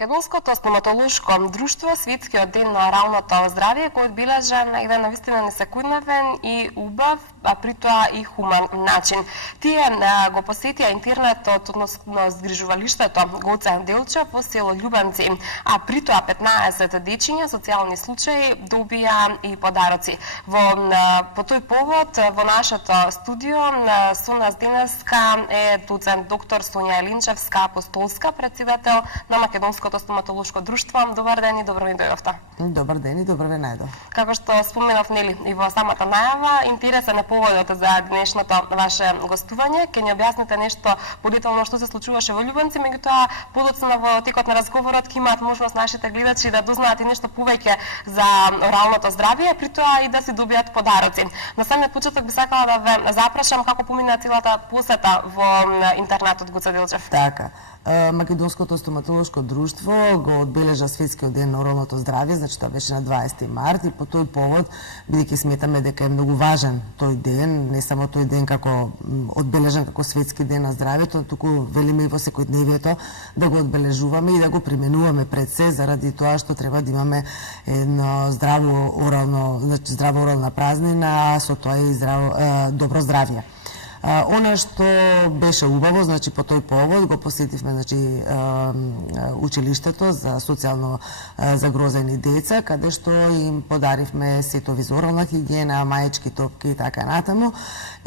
Македонското стоматолошко друштво Светскиот ден на оралното здравје, кој одбележа на еден навистина несекојдневен и убав, а при тоа и хуман начин. Тие го посетија интернетот, односно згрижувалиштето Гоце Делчев во село Љубенци, а при тоа 15 дечиња социјални случаи добија и подароци. По тој повод во нашето студио со нас денеска е доцент доктор Сонја Елинчевска Апостолска, председател на Македонското стоматолошко друштво. Добар ден и добро ми дојдовте. Добар ден и добро ве најдов. Како што споменав и во самата најава, интересен е поводот за денешното ваше гостување. Ќе ни објасните нешто подетално што се случуваше во Љубенци, меѓутоа подоцна во текот на разговорот ќе имаат можност нашите гледачи да дознаат и нешто повеќе за оралното здравје, при тоа и да си добијат подароци. На самиот почеток би сакала да ве запрашам како помина целата посета во интернатот Гоце Делчев. Така. Македонското стоматолошко друштво го одбележа Светскиот ден на оралното здравје, значи тоа беше на 20 март и по тој повод, бидејќи сметаме дека е многу важен тој ден, не само тој ден како одбележан како Светски ден на здравјето, туку велиме и во секојдневието да го одбележуваме и да го применуваме пред се, заради тоа што треба да имаме едно здраво орална празнина, а со тоа и добро здравје. Она што беше убаво, значи по тој повод го посетивме училиштето за социјално загрозени деца, каде што им подаривме сетови за орална хигиена, маечки топки и така натаму.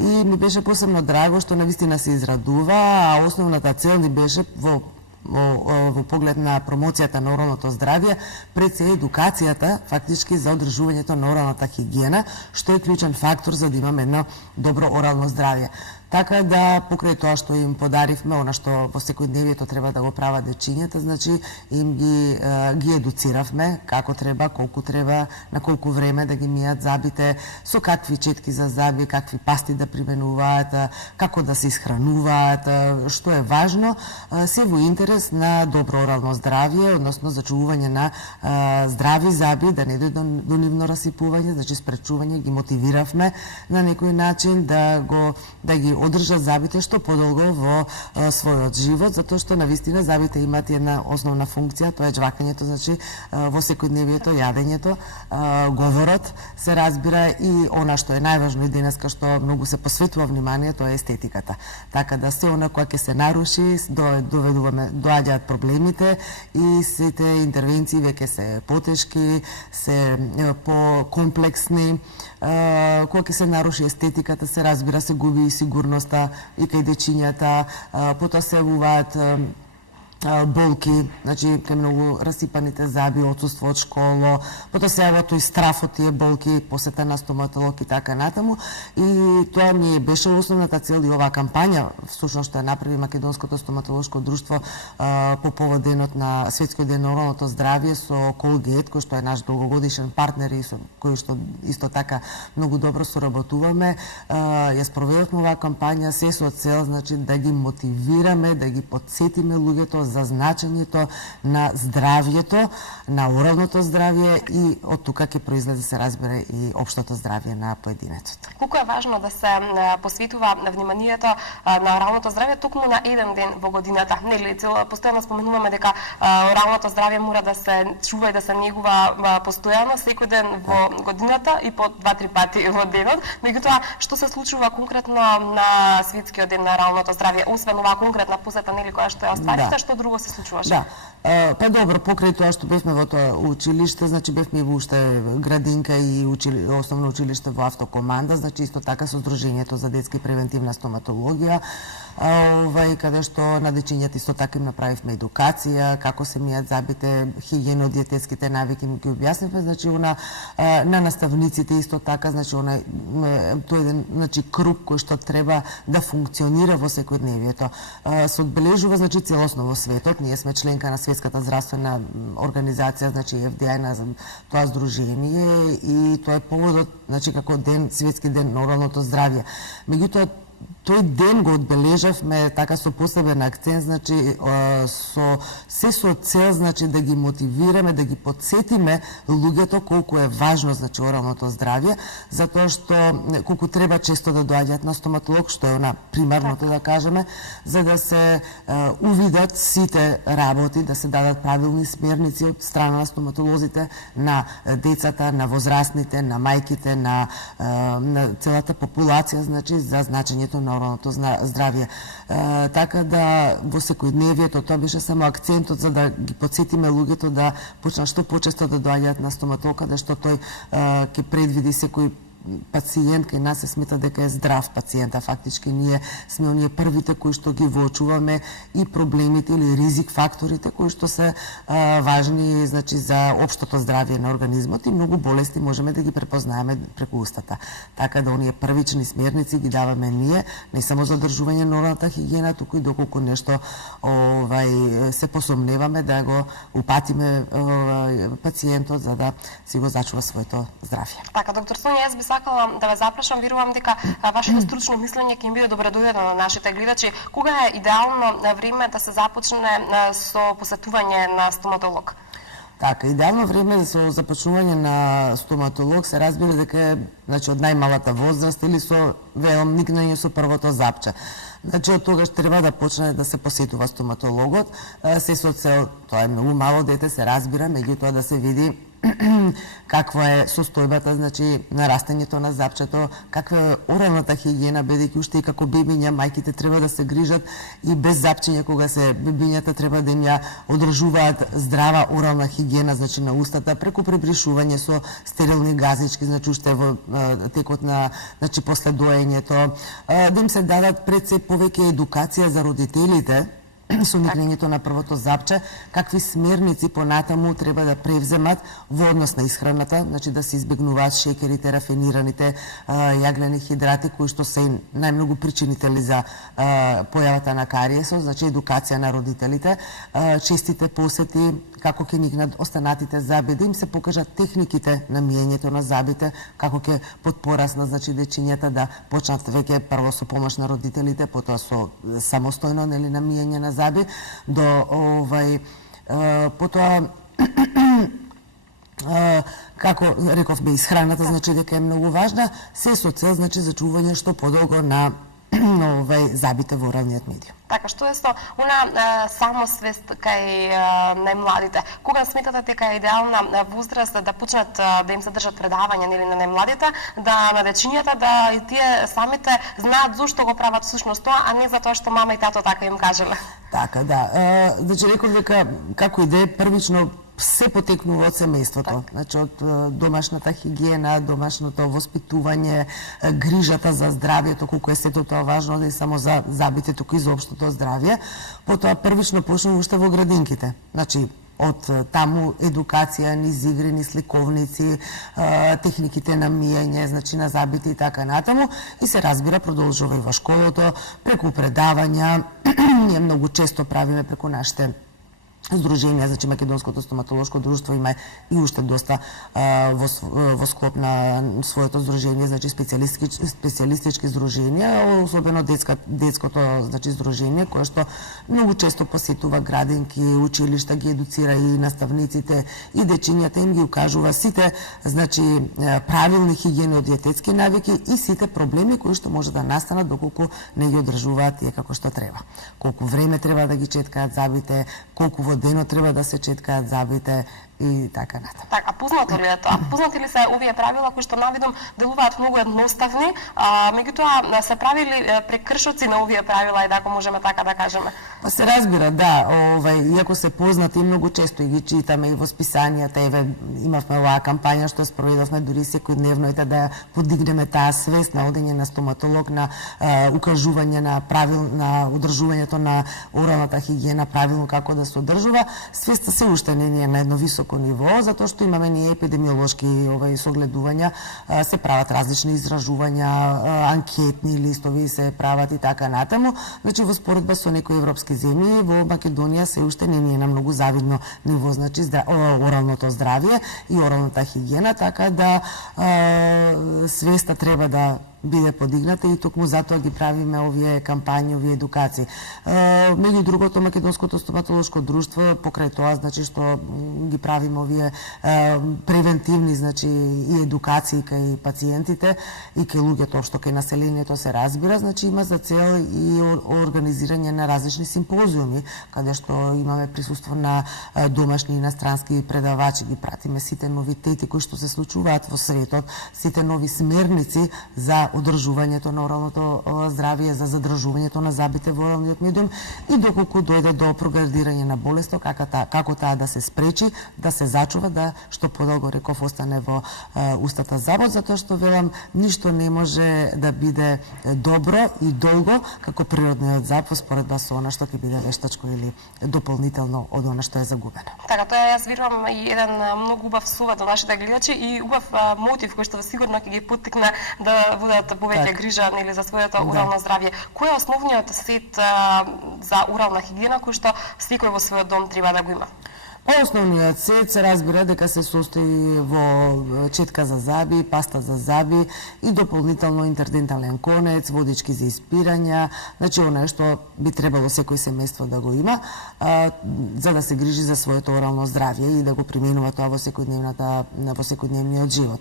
И ми беше посебно драго што навистина се израдува, а основната цел ни беше во поглед на промоцијата на оралното здравје, пред се едукацијата фактички за одржувањето на оралната хигиена, што е клучен фактор за да имаме едно добро орално здравје. Така да, покрај тоа што им подаривме, она што во секојдневието треба да го прават дечињата, значи им ги едуциравме како треба, колку треба, на колку време да ги мијат зъбите, со какви четки за зъби, какви пасти да применуваат, како да се исхрануваат, што е важно, се во интерес на добро орално здравје, односно зачувување на здрави зъби, да не дојде до нивно расипување, значи спречување, ги мотивиравме на некој начин да ги одржат зъбите што подолго во својот живот, затоа што навистина зъбите имаат една основна функција, тоа е жвакањето, значи во секојдневието, јадењето, говорот се разбира и она што е најважно и денеска што многу се посветува внимание, тоа е естетиката. Така да се она која ќе се наруши, доаѓаат проблемите и сите интервенции веќе се потешки, се по-комплексни. Кога ќе се наруши естетиката, се разбира, се губи и сигурноста и кај дечињата, потоа се јавуваат болки, значи кај многу расипаните зъби, отсуство од школа, потоа се јавува тој страф од тие болки, посета на стоматолог и така натаму. И тоа ми беше основната цел и оваа кампања, всушност што ја направи Македонското стоматолошко друштво по повод денот на Светскиот ден на оралното здравје со Colgate, кој што е наш долгогодишен партнер и со кој што исто така многу добро соработуваме. Ја спроведовме оваа кампања се со цел, значи да ги мотивираме, да ги потсетиме луѓето за значењето на здравјето, на оралното здравје и од тука ќе произлезе, се разбира, и општото здравје на поединецот. Колку е важно да се посветува вниманието на оралното здравје токму на еден ден во годината? Нели, постојано споменуваме дека оралното здравје мора да се чува и да се негува постојано секој ден во годината и по 2-3 пати во денот. Меѓутоа, што се случува конкретно на Светскиот ден на оралното здравје, освен оваа конкретна посета, нели, која што ја остварите, што друго се случуваше? Да. Па добро, покрај тоа што бевме во тоа училиште, значи бевме во уште градинка и основно училиште во автокоманда, значи исто така со Сдруженијето за детска и превентивна стоматологија, каде што на дечињата исто така им направивме едукација, како се мијат зъбите, хигиено-диететските навики ги објаснивме, значи на наставниците исто така, значи тој еден круг кој што треба да функционира во секојдневието. Се одбележува, значи, целосно во светот. Ние сме членка на Светската здравствена организација, значи FDA, на тоа здружение, и тоа е поводот, значи, како Светски ден на оралното здравје. Меѓутоа, тој ден го одбележавме така со посебен акцент, значи со цел, значи да ги мотивираме, да ги потсетиме луѓето колку е важно, значи оралното здравје, затоа што колку треба често да доаѓаат на стоматолог, што е она примарното да кажеме, за да се увидат сите работи, да се дадат правилни смерници од страна на стоматолозите на децата, на возрастните, на мајките, на целата популација, значи за значењето на оралното здравје. Така да во секојдневието тоа беше само акцентот за да ги потсетиме луѓето да почнат што почесто да доаѓаат на стоматолог, каде што тој ќе предвиди секој пациент, кај нас се смета дека е здрав пациент, а фактички ние сме оние првите кои што ги воочуваме и проблемите или ризик факторите кои што се важни, значи за општото здравје на организмот, и многу болести можеме да ги препознаеме преку устата. Така да оние првични смерници ги даваме ние, не само за одржување на оралната хигиена, туку и доколку нешто се посомневаме да го упатиме пациентот за да си го зачува своето здравје. Така, доктор Сонја, јас би сакала да ве запрашам, верувам дека вашето стручно мислење ќе им биде добредојдено на нашите гледачи. Кога е идеално време да се започне со посетување на стоматолог? Така, идеално време со започнување на стоматолог се разбира дека е, значи, од најмалата возраст или со никнање со првото запче. Значи, од тогаш треба да почне да се посетува стоматологот, се со цел, тоа е многу мало дете, се разбира, меѓутоа да се види каква е состојбата, значи нарастањето на запчето, каква е оралната хигиена, бидејќи уште и како бебиња мајките треба да се грижат и без запчење кога се бебињата треба да им ја одржуваат здрава орална хигиена, значи на устата преку пребришување со стерилни газички, значи уште во текот на, значи после доењето, да им се дадат пред се повеќе едукација за родителите со никнењето на првото запче, какви смерници понатаму треба да превземат во однос на исхраната, значи да се избегнуваат шекерите, рафинираните јаглени хидрати, кои што се најмногу причинители за појавата на кариесот, значи едукација на родителите, честите посети, како ќе никнат останатите заби, да им се покажат техниките на миењето на забите, како ќе подпораснат, значи дечињата да почнат веќе прво со помош на родителите, потоа со самостојно нели на миење на заби, до потоа како рековме исхраната, значи дека е многу важна, се со цел, значи зачување што подолго на забите во оралниот медиум. Така, што е со она самосвест кај најмладите? Кога сметате дека е идеална возраст да почнат да им се држат предавања нели на најмладите, да на дечињата да и тие самите знаат зошто го прават всушност тоа, а не затоа што мама и тато така им кажеле? Така, да. Значи реков дека како идеја првично се потекнува од семејството, значи од домашната хигиена, домашното воспитување, грижата за здравјето, колку е сето тоа важно, да и само за забите, туку и за општото здравје. Потоа првично почнува уште во градинките. Значи од таму едукација, низ игри, низ сликовници, техниките на миење, значи на забите и така натаму, и се разбира продолжува и во школото, преку предавања, ние многу често правиме преку нашите здруженија, значи Македонското стоматолошко друштво има и уште доста во склоп на своето здружение, значи специјалистички здруженија, особено детското, значи здружение кое што многу често посетува градинки, училишта, ги едуцира и наставниците и дечињата, им ги укажува сите, значи правилни хигиено-диететски навики и сите проблеми кои што може да настанат доколку не ги одржуваат тие како што треба. Колку време треба да ги четкаат забите, колку во денот треба да се четкаат забите и така натаму. Така, познато ли е тоа? Познати ли се овие правила кои што навидом делуваат многу едноставни, меѓутоа се правили прекршоци на овие правила, и ако можеме така да кажеме? Па се разбира, да, иако се познати многу често и ги читаме и во списанијата, еве имавме оваа кампања што спроведовме дури секојдневно, ете да подигнеме таа свест на одење на стоматолог, на укажување на на одржувањето на оралната хигиена, правилно како да се одржува. Свеста се уште не е на едно високо ниво, затоа што имаме ние епидемиолошки согледувања, се прават различни изражувања, анкетни листови се прават и така натаму. Значи во споредба со некои европски земји, во Македонија се уште не е на многу завидно ниво, значи оралното здравје и оралната хигиена, така да свеста треба да биде подигната и токму затоа ги правиме овие кампањи, овие едукации. Меѓу другото, Македонското стоматолошко друштво покрај тоа, значи што ги правиме овие превентивни, значи и едукации кај пациентите и кај луѓето, општо кај населението се разбира, значи има за цел и организирање на различни симпозиуми, каде што имаме присуство на домашни и инострански предавачи, ги пратиме сите новитети кои што се случуваат во светот, сите нови смерници за одржувањето на оралното здравје, за задржувањето на забите во оралниот медиум и доколку дојде до проградирање на болеста, како таа да се спречи, да се зачува, да што подолго реков остане во устата забот, затоа што велам ништо не може да биде добро и долго како природниот забот споредба со она што ќе биде вештачко или дополнително од она што е загубено. Така, тоа јас верувам и еден многу убав совет до нашите гледачи и убав мотив кој што сигурно ќе ги поттикне да водат повеќе грижа нели за своето урално здравје. Кој е основниот сет за урална хигиена кој што секој во својот дом треба да го има? Основниот сет се разбира дека се состои во четка за заби, паста за заби и дополнително интердентален конец, водички за испирање, значи она што би требало секој семејство да го има, за да се грижи за своето орално здравје и да го применува тоа во секојдневниот живот.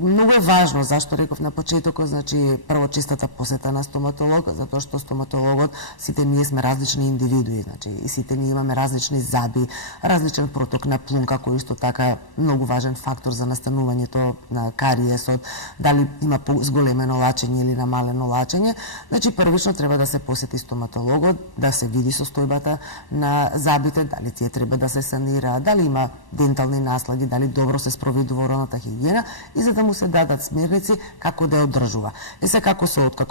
Многу е важно, зашто реков на почетокот, значи прво честата посета на стоматолог, затоа што стоматологот, сите ние сме различни индивидуи, значи и сите ние имаме различни заби, различен проток на плунка, кој исто така многу важен фактор за настанувањето на кариесот, дали има зголемено лачење или намалено лачење. Значи првично треба да се посети стоматологот, да се види состојбата на забите, дали тие треба да се санираат, дали има дентални наслаги, дали добро се спроведува оралната хигиена и за да му се дадат смерници како да ја одржува. Како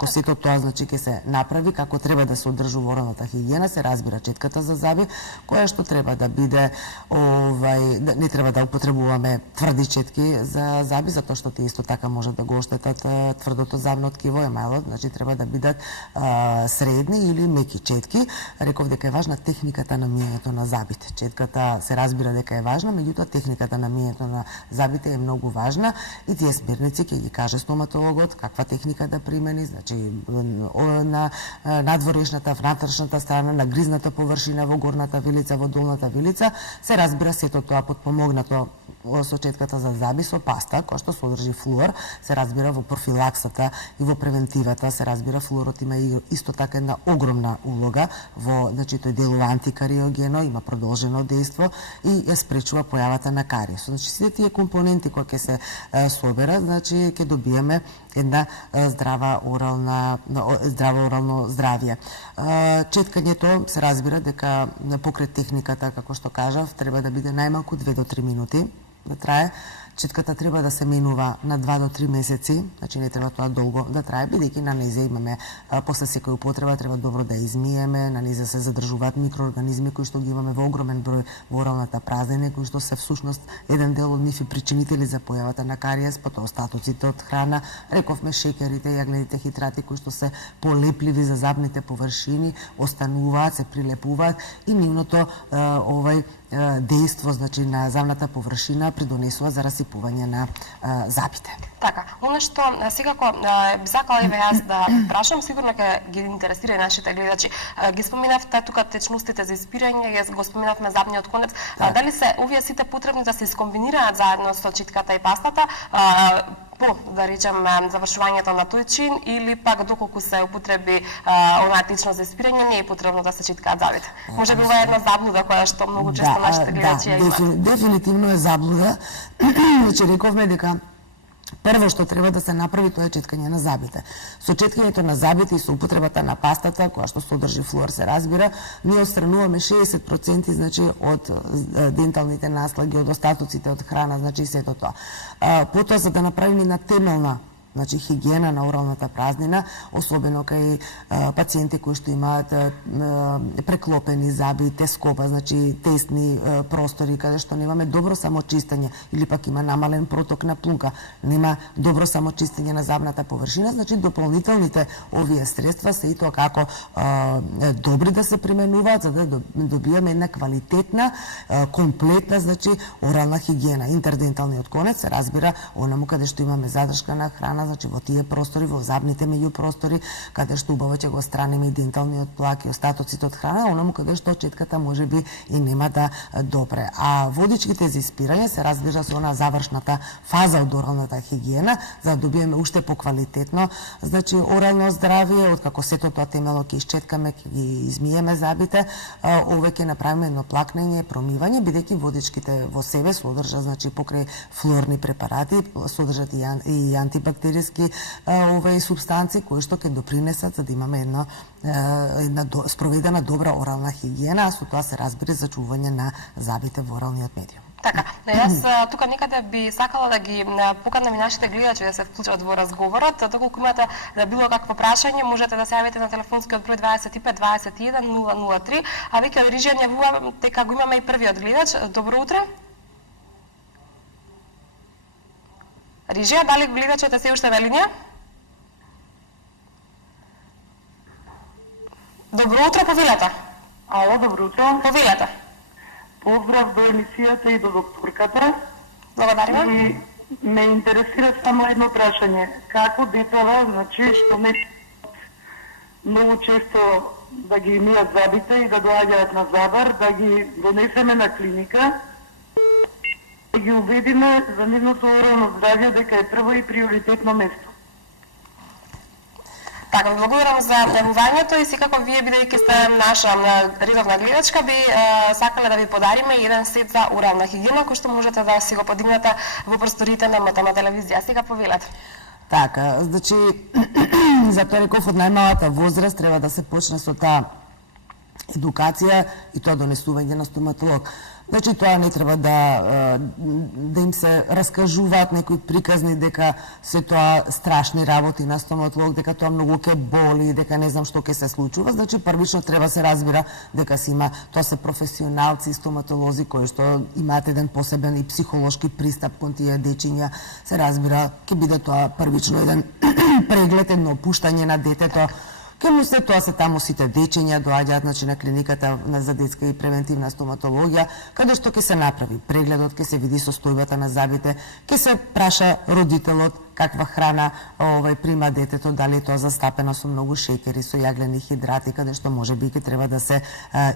сето тоа значи ќе се направи, како треба да се одржува оралната хигиена, се разбира четката за заби, која што треба да биде не треба да употребуваме тврди четки за заби, затоа што тие исто така може да го оштетат тврдото забно ткиво, емајлот, значи треба да бидат средни или меки четки. Реков дека е важна техниката на миењето на забите. Четката се разбира дека е важна, меѓутоа техниката на миењето на забите е многу важна и тие смерници ќе ги каже стоматологот каква техника да примени, значи на надворешната, внатрешната страна, на гризната површина, во горната вилица, во долната вилица, се разбира сето тоа подпомогнато со четката за заби со паста, која што содржи флуор, се разбира во профилаксата и во превентивата, се разбира флуорот има и исто така една огромна улога во, значи тој делува антикариогено, има продолжено дејство и ја спречува појавата на кариес. Значи сите тие компоненти кои ќе се соберат, значи ќе добиеме една здраво орално здравје. Четкањето се разбира дека покрај техниката, како што кажав, треба да биде најмалку 2 до 3 минути да трае. Четката треба да се менува на 2 до 3 месеци, значи не треба тоа долго да трае, бидејќи на незе имаме после секоја употреба треба добро да измиеме, на незе се задржуваат микроорганизми кои што ги имаме во огромен број во оралната празнина, кои што се всушност еден дел од нив и причинители за појавата на кариес, потоа остатоците од храна, рековме шеќерите, јагледите хидрати кои што се полепливи за забните површини, остануваат, се прилепуваат и нивното дејство, значи на забната површина придонесува за расипување на забите. Така, она што секако би сакала јас да прашам, сигурно ќе ги интересира и нашите гледачи. Ги споминавте тука течностите за испирање, јас го споминавме забниот конец. Дали се овие сите потребни да се искомбинираат заедно со читката и пастата? По, да речем, завршувањето на тој чин или пак доколку се употреби онаа течност за испирање, не е потребно да се читкаат забите. Може би ова е една заблуда која што многу често нашите гледачи ја имаат. Дефинитивно е заблуда. Значи рековме дека прво што треба да се направи тоа е читкање на забите. Со читкањето на забите и со употребата на пастата, која што содржи флуор се разбира, ние отстрануваме 60% значи од денталните наслаги, од остатоците од храна, значи сето тоа. Потоа за да направиме една темелна значи хигиена на оралната празнина, особено кај пациенти кои што имаат преклопени заби, тескоба, значи тесни простори каде што немаме добро самочистење или пак има намален проток на плунка, нема добро самочистење на забната површина, значи дополнителните овие средства се и тоа како добри да се применуваат за да добиеме една квалитетна, комплетна, значи орална хигиена. Интерденталниот конец се разбира онаму каде што имаме задршка на храна, храна, значи во тие простори, во задните меѓу простори, каде што убаво ќе го страниме и денталниот плак и остатоците од храна, онаму каде што четката можеби и нема да допре. А водичките за испирање се разбира со она завршната фаза од оралната хигиена, за да добиеме уште поквалитетно, значи орално здравие, откако сето тоа темело ќе исчеткаме, ќе ги измиеме зъбите, овој ќе направиме едно плакнење, промивање, бидејќи водичките во себе содржат, значи покрај флорни препарати, содржат и антибактериски супстанции кои што ќе допринесат за да имаме една спроведена добра орална хигиена, а со тоа се разбира зачување на зъбите во оралниот медиум. Така, јас тука некаде би сакала да ги поканам и нашите гледачи да се вклучат во разговорот. Доколку имате било какво прашање, можете да се јавите на телефонскиот број 25 21 003, а веќе од Рижија јавува дека го имаме и првиот гледач. Добро утро. Рижија, дали гледачот е се уште на линија? Добро утро, повелете. Ало, добро утро. Повелете. Поздрав до емисијата и до докторката. Благодариме. И ме интересира само едно прашање. Како детала, значи, што не многу често да ги мијат зъбите и да доаѓаат на забар, да ги донесеме на клиника, да ги убедиме за нивното орално здравје дека е прво и приоритетно место. Така, благодарам за јавувањето и секако вие, бидејќи сте наша редовна гледачка, би сакале да ви подариме еден сет за орална хигиена, кој што можете да си го подигнете во просторите на МТМ телевизија. Сега повелете. Така, значи, затоа реков од најмалата возраст треба да се почне со таа едукација и тоа донесување на стоматолог. Значи, тоа не треба да им се раскажуваат некои приказни дека се тоа страшни работи на стоматолог, дека тоа многу ќе боли, дека не знам што ќе се случува. Значи, првично треба се разбира дека се има, тоа се професионалци, стоматолози кои што имаат еден посебен и психолошки пристап кон тие дечиња. Се разбира, ќе биде тоа првично еден преглед, едно опуштање на детето. Ке му се тоа се таму сите дечиња доаѓаат, значи, на клиниката за детска и превентивна стоматологија, каде што ќе се направи прегледот, ќе се види состојбата на зъбите, ќе се праша родителот каква храна прима детето, дали е тоа застапено со многу шеќери, со јаглени хидрати, каде што можеби ќе треба да се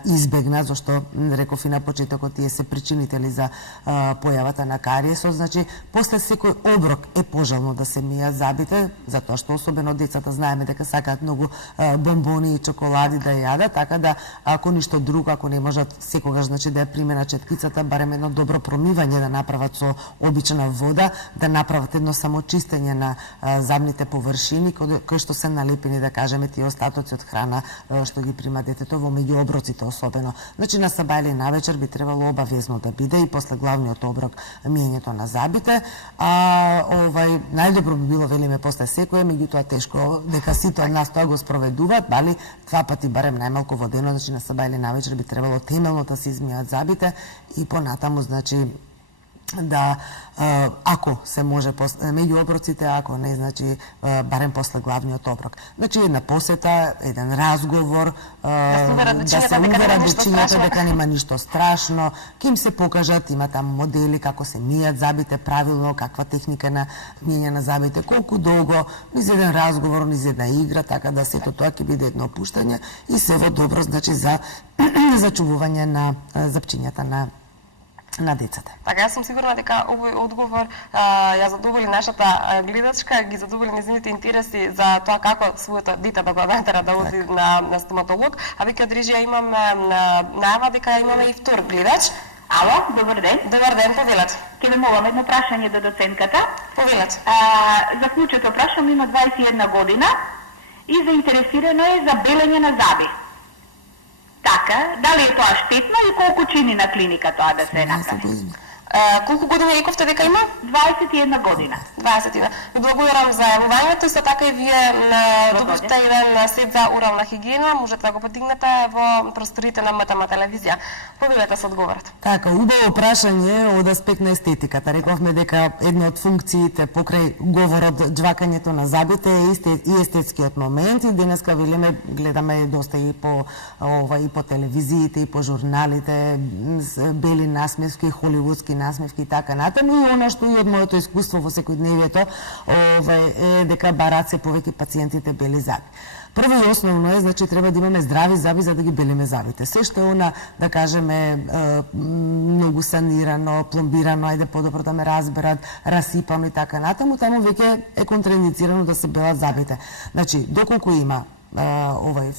избегна, зашто реков и на почетокот тие се причинители за појавата на кариесот. Значи, после секој оброк е пожелно да се мијат зъбите, затоа што особено децата знаеме дека сакаат многу бомбони и чоколади да јадат, така да ако ништо друго, ако не можат секогаш, значи, да ја примена четкицата, барем едно добро промивање да направат со обична вода, да направат едно самочистење на зъбните површини кои што се налепени, да кажеме, тие остатоци од храна што ги прима детето во меѓу оброците особено. Значи, на саба или навечер би требало обавезно да биде и после главниот оброк миењето на зъбите. Најдобро би било, велиме, после секој, меѓутоа тешко дека сите од нас тоа го спроведуваат, бали 2 пати барем најмалку во денот, значи на саба или навечер би требало темелно да се измијат зъбите и понатаму, значи, да ако се може меѓу оброците, ако не, значи барем после главниот оброк. Значи една посета, еден разговор, да се уверат дечињата дека нема ништо страшно, ќе им се покажат, има таму модели како се мијат зъбите правилно, каква техника на миење на зъбите, колку долго, низ еден разговор, низ една игра, така да сето тоа ќе биде едно опуштање и се во добро, значи, за зачувување на зъбчињата на децата. Така, јас сум сигурна дека овој одговор ја задоволи нашата гледачка, ги задоволи незините интереси за тоа како своето дете да го натера да оди на стоматолог, а веќе од Рижија имаме најава дека имаме и втор гледач. Ало, добар ден. Добар ден, повелете. Ке ве молам едно прашање до доцентката. Повелете. За клучето прашам, има 21 година и заинтересирано е за белење на зъби. Така, дали е тоа штетно и колку чини на клиника тоа да се направи? Колку години рековте дека има? 21 година. 21. Ви благодарам за јавувањето, исто така и вие добивте еден сет за орална хигиена, можете да го подигнете во просторите на МТМ телевизија. Повелете се одговорот. Така, убаво прашање од аспект на естетиката. Рековме дека една од функциите покрај говорот џвакањето на зъбите е и естетскиот момент, и денеска велиме гледаме доста и по телевизиите и по журналите бели насмески, холивудски насмевки и така натаму, и она што и од моето искуство во секојдневието е дека бараат се повеќе пациентите бели заби. Прво и основно е, значи, треба да имаме здрави заби за да ги белиме забите. Се што е она, да кажеме, многу санирано, пломбирано, ајде подобро да ме разберат, расипано и така натаму, таму веќе е контраиндицирано да се белат забите. Значи, доколку има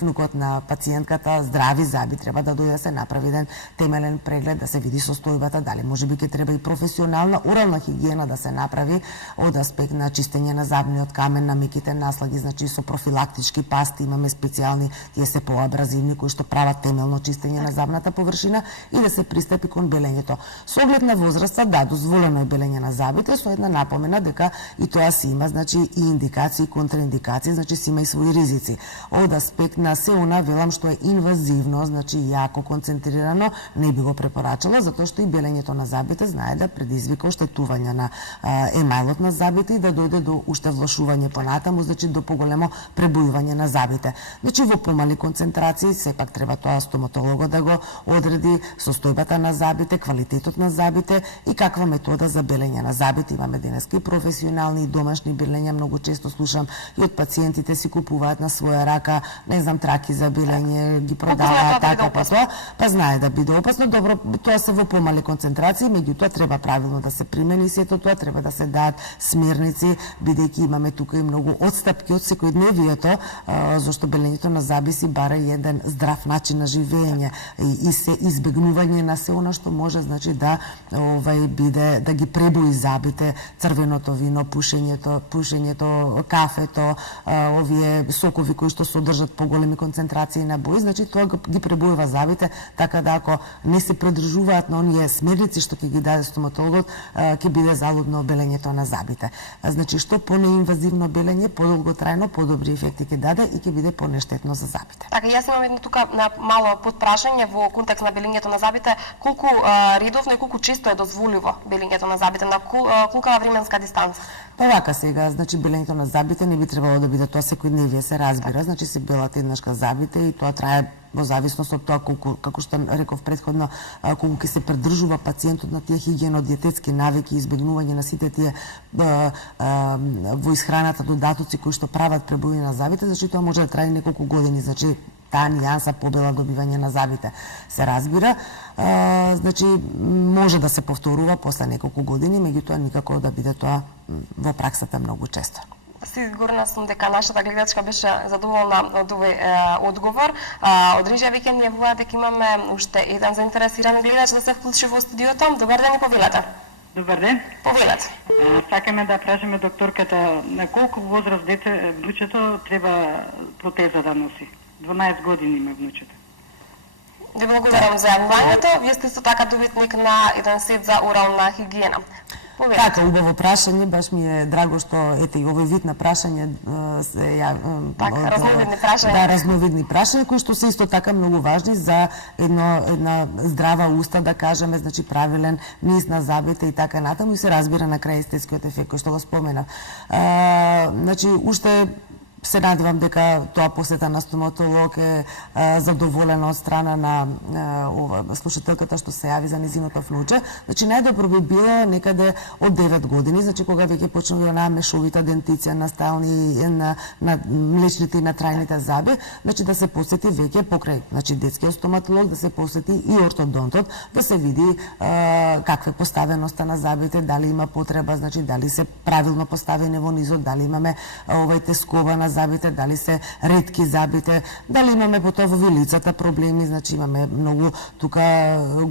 внукот на пациентката здрави заби, треба да дојде да се направи еден темелен преглед, да се види состојбата, дали можеби ќе треба и професионална орална хигиена да се направи од аспект на чистење на забниот камен, на меките наслаги, значи со профилактички пасти, имаме специјални, тие се поабразивни кои што прават темелно чистење на забната површина и да се пристапи кон белењето. Со оглед на возраста, да, дозволено е белење на забите, со една напомена дека и тоа си има, значи, и индикации и контраиндикации, значи си има и своји ризици. Од аспект на се она, велам, што е инвазивно, значи јако концентрирано, не би го препорачала, затоа што и белењето на забите знае да предизвика оштетување на емајлот на забите и да дојде до уште влошување понатаму, значи до поголемо пребојување на забите. Значи во помали концентрации, сепак треба тоа стоматологот да го одреди, состојбата на забите, квалитетот на забите и каква метода за белење на забите. Имаме денески професионални и домашни белења, многу често слушам и од пациентите си купуваат на своја рака, не знам, траки за белење, ги продаваат така па тоа, па знае да биде опасно. Добро, тоа се во помали концентрации, меѓутоа треба правилно да се примени сето тоа, треба да се дадат смерници, бидејќи имаме тука и многу отстапки од секојдневието, зашто белењето на заби си бара и еден здрав начин на живење и се избегнување на се она што може, значи, да биде да ги пребои забите, црвеното вино, пушењето, кафето, овие сокови кои што содржат поголеми концентрации на бои, значи тоа ги пребојува забите, така да ако не се придржуваат на оние смерници што ќе ги даде стоматологот, ќе биде залудно белењето на забите. Значи, што понеинвазивно белење, подолготрајно, подобри ефекти ќе даде и ќе биде понештетно за забите. Така, јас имам едно тука на мало подпрашање во контекст на белењето на забите, колку редовно и колку често е дозволиво белењето на забите, на колка временска дистанца? Па вака сега, значи белењето на забите не би требало да биде тоа секојдневие, се разбира, значи се белат еднашка забите и тоа трае во зависност од тоа колку, како што реков претходно, колку ќе се прдржува пациентот на тие хигиено-диететски навики, избегнување на сите тие во исхраната додатоци кои што прават пребојување на забите, значи тоа може да трае неколку години, значи таа нијанса побела добивање на забите се разбира, значи може да се повторува после неколку години, меѓутоа никако да биде тоа во праксата многу често. Сигурна сум дека нашата гледачка беше задоволна од овој одговор. Од режија веќе ни јавува дека имаме уште еден заинтересиран гледач да се вклучи во студиото. Добар ден и повелете. Добар ден. Повелете. Сакаме да прашаме докторката на колку возраст дете внучето треба протеза да носи. 12 години има внучето. Ви благодарам за јавувањето. Вие сте исто така добитник на еден сет за орална хигиена. Така, убаво прашање, баш ми е драго што ете и овој вид на прашање се така, разновидни прашања. Да, разновидни прашања кои што се исто така многу важни за една здрава уста, да кажеме, значи правилен низ на забите и така натаму и се разбира на крај естетскиот ефект кој што го споменав. Значи уште се надевам дека тоа посета на стоматолог е задоволена од страна на слушателката што се јави за незиното внуче. Значи најдобро би било некаде од 9 години, значи кога веќе почнува на мешовита дентиција, на стални на млечните и на трајните заби, значи да се посети веќе покрај, значи детскиот стоматолог, да се посети и ортодонтот, да се види каква е поставеноста на забите, дали има потреба, значи дали се правилно поставени во низот, дали имаме тескова на забите, дали се ретки забите, дали имаме потоа во вилицата проблеми, значи имаме многу тука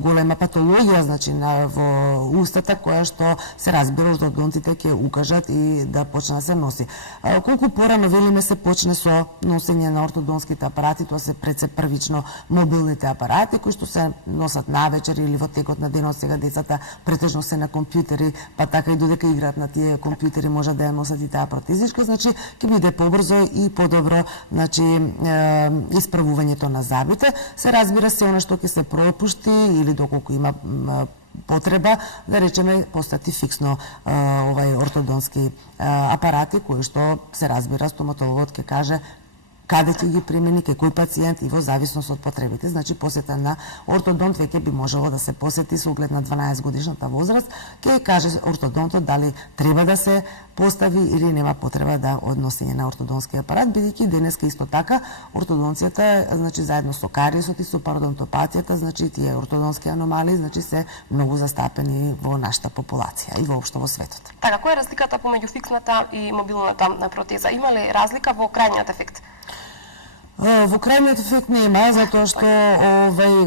голема патологија, значи во устата која што се разбира ортодонтите ќе укажат и да почне да се носи. Колку порано велиме се почне со носење на ортодонските апарати, тоа се пред се првично мобилните апарати кои што се носат навечер или во текот на денот. Сега децата претежно се на компјутери, па така и додека играат на тие компјутери може да ја носат и таа протезичка, значи ќе биде побрзо и подобро, значи исправувањето на забите. Се разбира се она што ќе се пропушти или доколку има потреба, да речеме, постати фиксно ортодонски апарати кои што се разбира стоматологот ќе каже каде ќе ги примени, кај кој пациент и во зависност од потребите. Значи, посета на ортодонт веќе би можело да се посети со оглед на 12 годишната возраст, ќе каже ортодонтот дали треба да се постави или нема потреба да односење на ортодонски апарат, бидејќи денеска исто така ортодонцијата, значи заедно со кариесот и со пародонтопатијата, значи тие ортодонски аномалии, значи се многу застапени во нашата популација и воопшто во светот. Така, која е разликата помеѓу фиксната и мобилната протеза? Има ли разлика во крајниот ефект? Во крајниот ефект нема, затоа што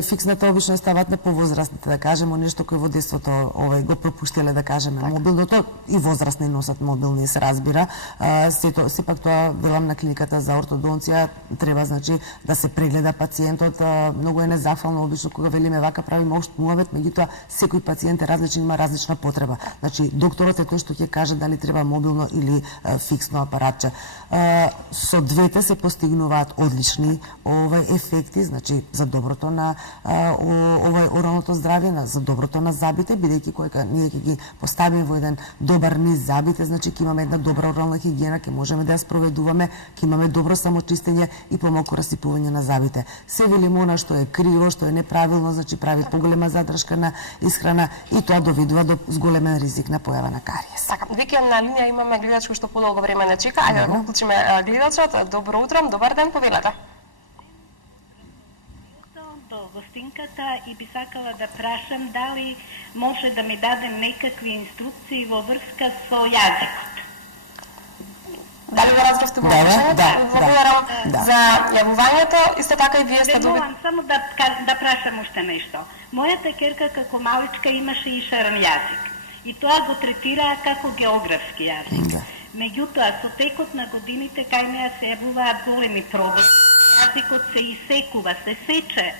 фиксната обично стават не повозрастните, да кажеме, нешто кој во детството го пропуштиле, да кажеме, мобилното, и возрастни носат мобилни, се разбира. Сепак тоа, велам, на клиниката за ортодонција треба, значи, да се прегледа пациентот. Многу е незафално обично кога велиме вака правиме општ муавет, меѓутоа секој пациент е различен, има различна потреба. Значи, докторот е тој што ќе каже дали треба мобилно или фиксно апаратче. Со двете се постигнуваат одлични ефекти, значи за доброто на оралното здравје, за доброто на забите, бидејќи кога ние ќе ги поставиме во еден добар низ забите, значи ќе имаме една добра орална хигиена, ќе можеме да ја спроведуваме, ќе имаме добро самочистење и помалку расипување на забите. Се велиме она што е криво, што е неправилно, значи прави поголема задршка на исхрана и тоа доведува до зголемен ризик на појава на кариес. Така, веќе на линија имаме гледач кој што подолго време не чека. Ајде да го вклучиме гледачот. Добро утро, добар ден, повелете. До гостинката и би сакала да прашам дали може да ми даде некакви инструкции во врска со јазикот. Дали го разбравте во прашањето? Благодарам за јавувањето. Исто така и вие сте добри. Само да прашам уште нешто. Мојата керка како маличка имаше и шарен јазик. И тоа го третираа како географски јазик. Меѓутоа, со текот на годините кај неа се јавуваат големи проблеми. Јазикот се исекува, се сече,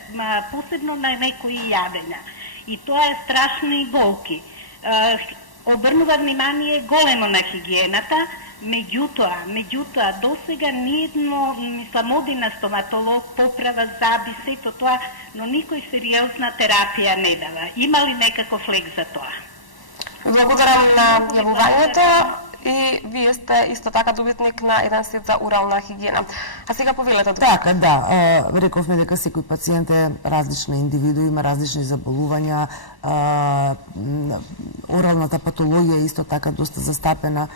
посебно на некои јадења. И тоа е страшни болки. Обрнува внимание големо на хигиената, меѓутоа, досега ниедно, мислам, оди на стоматолог, поправа заби, сето тоа, но никој сериозна терапија не дава. Има ли некаков лек за тоа? Благодарам на јавувањето. И вие сте исто така добитник на еден сет за орална хигиена. А сега повелете. Така, да. Рековме дека секој пациент е различна индивиду, има различни заболувања. Оралната патологија е исто така доста застапена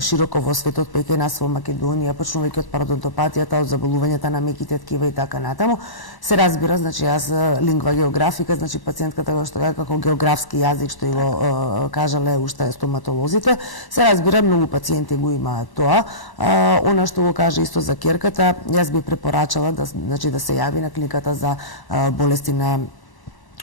широко во светот, пеќе нас во Македонија, почнувајќи од пародонтопатијата, од заболувањата на меките ткива и така натаму. Се разбира, значи јас лингва географика, значи пациентката што е како географски јазик, што и го кажале уште стоматолозите, се разбира, многу пациенти го имаат тоа. Она што го каже исто за керката, јас би препорачала да се јави на клиниката за болести на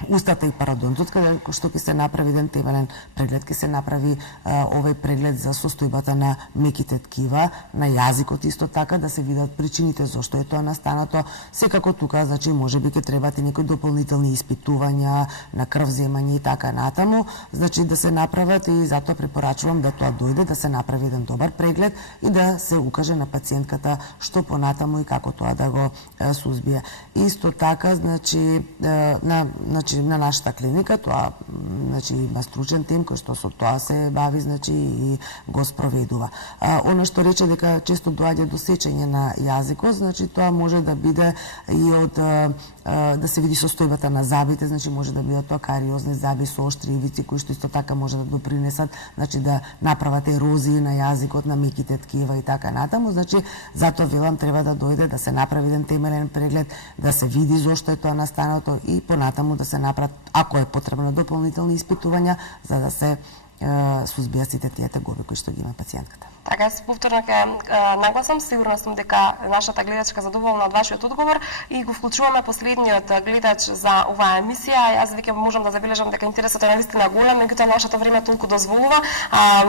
устата и пародонтот, каде што ќе се направи еден темелен преглед, ќе се направи овој преглед за состојбата на меките ткива, на јазикот исто така, да се видат причините зошто е тоа настанато. Секако тука, значи, можеби ќе требат и некои дополнителни испитувања на крвземање и така натаму, значи да се направат, и затоа препорачувам да тоа дојде, да се направи еден добар преглед и да се укаже на пациентката што понатаму и како тоа да го сузбие. Исто така, значи на нашата клиника, тоа има стручен тим кој што со тоа се бави, и го спроведува. Оно што рече дека често доаѓа до сечење на јазикот, значи тоа може да биде и од да се види состојбата на забите, значи може да бидат тоа кариозни заби со оштри ивици кои што исто така може да допринесат, значи да направат ерозии на јазикот, на меките ткива и така натаму, значи затоа велам треба да дојде да се направи еден темелен преглед, да се види зошто е тоа настанато и понатаму да се направат, ако е потребно, дополнителни испитувања за да се сузбијат сите тие тегоби кои што ги има пациентката. Така, повторно ќе нагласам, сигурна сум дека нашата гледачка задоволна од вашиот одговор и го вклучуваме последниот гледач за оваа емисија. Јас веќе можам да забележам дека интересот е навистина голем, меѓутоа нашето време толку дозволува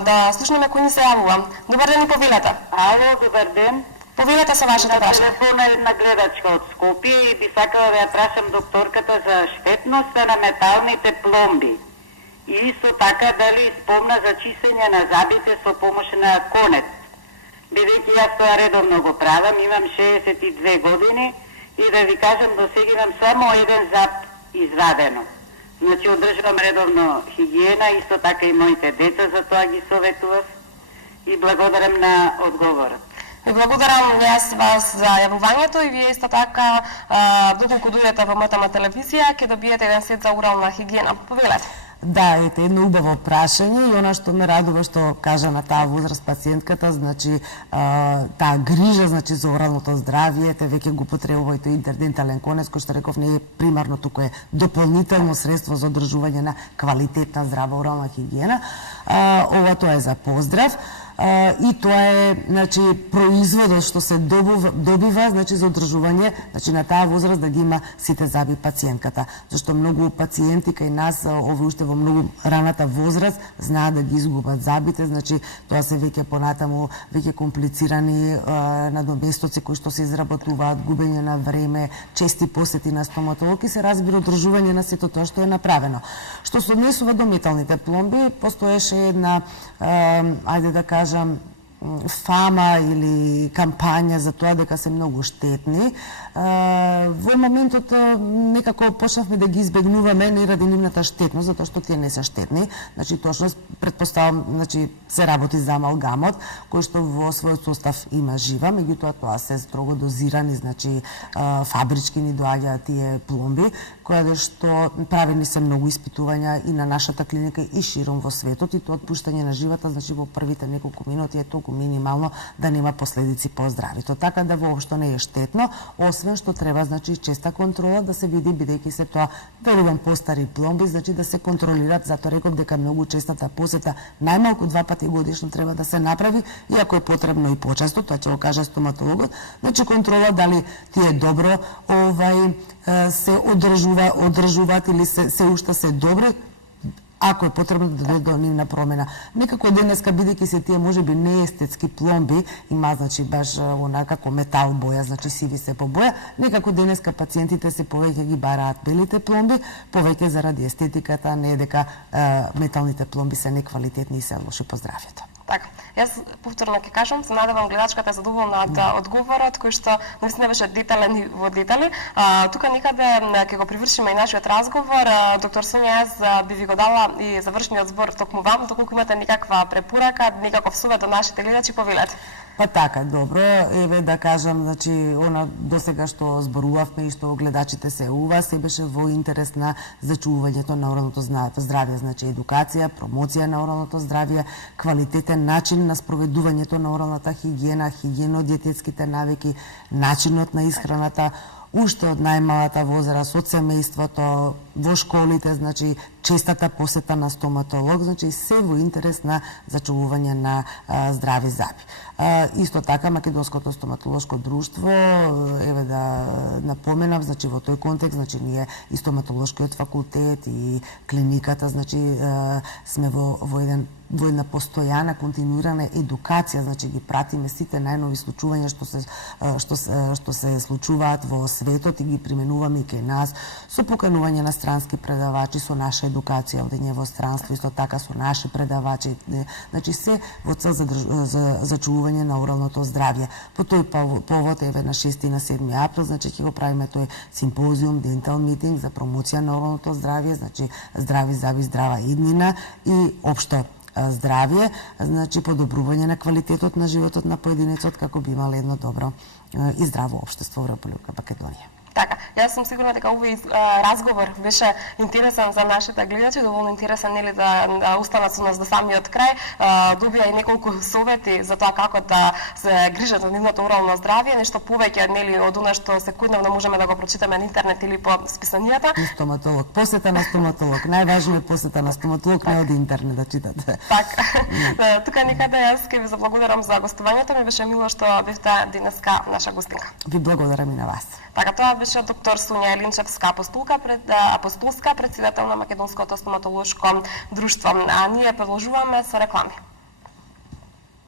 да слушнеме кој ни се јавува. Добар ден и повелете. Ало, добар ден. Повелете со вашето прашање. На телефона една гледачка од Скопје и би сакала да ја прашам докторката за штетноста на металните пломби. И исто така дали спомна за чисење на забите со помош на конец. Бидејќи јас тоа редовно го правам, имам 62 години и да ви кажам до сега имам само еден заб извадено. Значи одржувам редовно хигиена, исто така и моите деца, за тоа ги советував и благодарам на одговорот. Ви благодарам јас вас за јавувањето и вие исто така доколку дојдете во МТМ телевизија ќе добиете еден сет за орална хигиена. Повелете. Да, ете едно убаво прашање и она што ме радува што кажа на таа возраст пациентката, значи таа грижа значи за оралното здравје, те веќе го потребува и тој интердентален конец кој што реков не е примарно, туку е дополнително средство за одржување на квалитетна здрава орална хигиена. Ова тоа е за поздрав. И тоа е значи производот што се добива значи за одржување значи на таа возраст да ги има сите заби пациентката, зашто многу пациенти кај нас овој уште во многу раната возраст знаат да ги изгубат забите, значи тоа се веќе понатаму веќе комплицирани надоместоци кои што се изработуваат, губење на време, чести посети на стоматолог и се разбира одржување на сето тоа што е направено. Што се однесува до металните пломби, постоеше една ајде да кажам фама или кампања за тоа дека се многу штетни. Во моментот некако почнавме да ги избегнуваме не ради нивната штетност, затоа што тие не се штетни. Значи точно претпоставам, значи се работи за амалгамот кој што во својот состав има жива, меѓутоа тоа се строго дозирани, значи фабрички ни доаѓаат тие пломби, која што правени се многу испитувања и на нашата клиника и широм во светот и тоа отпуштање на живата, значи во првите неколку минути е толку минимално да нема последици по здравјето. Така да воопшто не е штетно, освен што треба значи честа контрола да се види бидејќи се тоа верувам постари пломби, значи да се контролират, затоа реков дека многу честата посета најмалку 2 пати годишно треба да се направи, и ако е потребно и почесто, тоа ќе го каже стоматологот, значи контрола дали тие добро се одржуваат или се уште се добри, ако е потребно да дојде до нивна промена. Некако денеска, бидејќи се тие можеби неестетски пломби, има значи баш она како метал боја, значи сиви се по боја, некако денеска пациентите се повеќе ги бараат белите пломби, повеќе заради естетиката, не дека металните пломби се неквалитетни и се лоши по здравјето. Така, јас повторно ќе кажам, се надевам гледачката е задоволна од одговорот кој што наистина беше детален и во детали. Тука некаде ќе го привршиме и нашиот разговор. Доктор Сонја, јас би ви го дала и завршниот збор токму вам, доколку имате некаква препорака, некаков совет до нашите гледачи, повелете. Па така, добро, еве да кажам, значи, она досега што зборувавме и што гледачите се ува, се беше во интерес на зачувувањето на оралното здравје, значи едукација, промоција на оралното здравје, квалитетен начин на спроведувањето на оралната хигиена, хигиено-диететските навики, начинот на исхраната, уште од најмалата возраст, од семејството, во школите, значи честата посета на стоматолог, значи се во интерес на зачувување на здрави заби. Исто така Македонското стоматолошко друштво, еве да напоменам, значи во тој контекст, значи ние и стоматолошкиот факултет и клиниката, значи сме во една постојана континуирана едукација, значи ги пратиме сите најнови случувања што се случуваат во светот и ги применуваме и кај нас со поканување на странски предавачи, со наша едукација одење во странство, исто така со наши предавачи, значи се во цел за зачувување на оралното здравје. По тој повод еве на 6 и на 7 април, значи ќе го правиме тој симпозиум, дентал митинг за промоција на оралното здравје, значи здрави заби, здрава иднина и општо здравје, значи подобрување на квалитетот на животот на поединецот како би имал едно добро и здраво општество во Република Македонија. Така, јас сум сигурна дека овој разговор беше интересен за нашите гледачи, доволно интересен нели да останат со нас до самиот крај, добија и неколку совети за тоа како да се грижат за нивното орално здравје, нешто повеќе нели од она што секојдневно можеме да го прочитаме на интернет или по списанијата. Стоматолог, посета на стоматолог, најважно е посета на стоматолог, не од интернет да читате. Така. Тука некаде јас ќе ви заблагодарам за гостувањето, ми беше мило што бевте денеска наша гостинка. Ви благодарам и на вас. Така, тоа беше доктор Сонја Елинчевска, апостолска председател на Македонското стоматолошко друштво. А ние продолжуваме со реклами.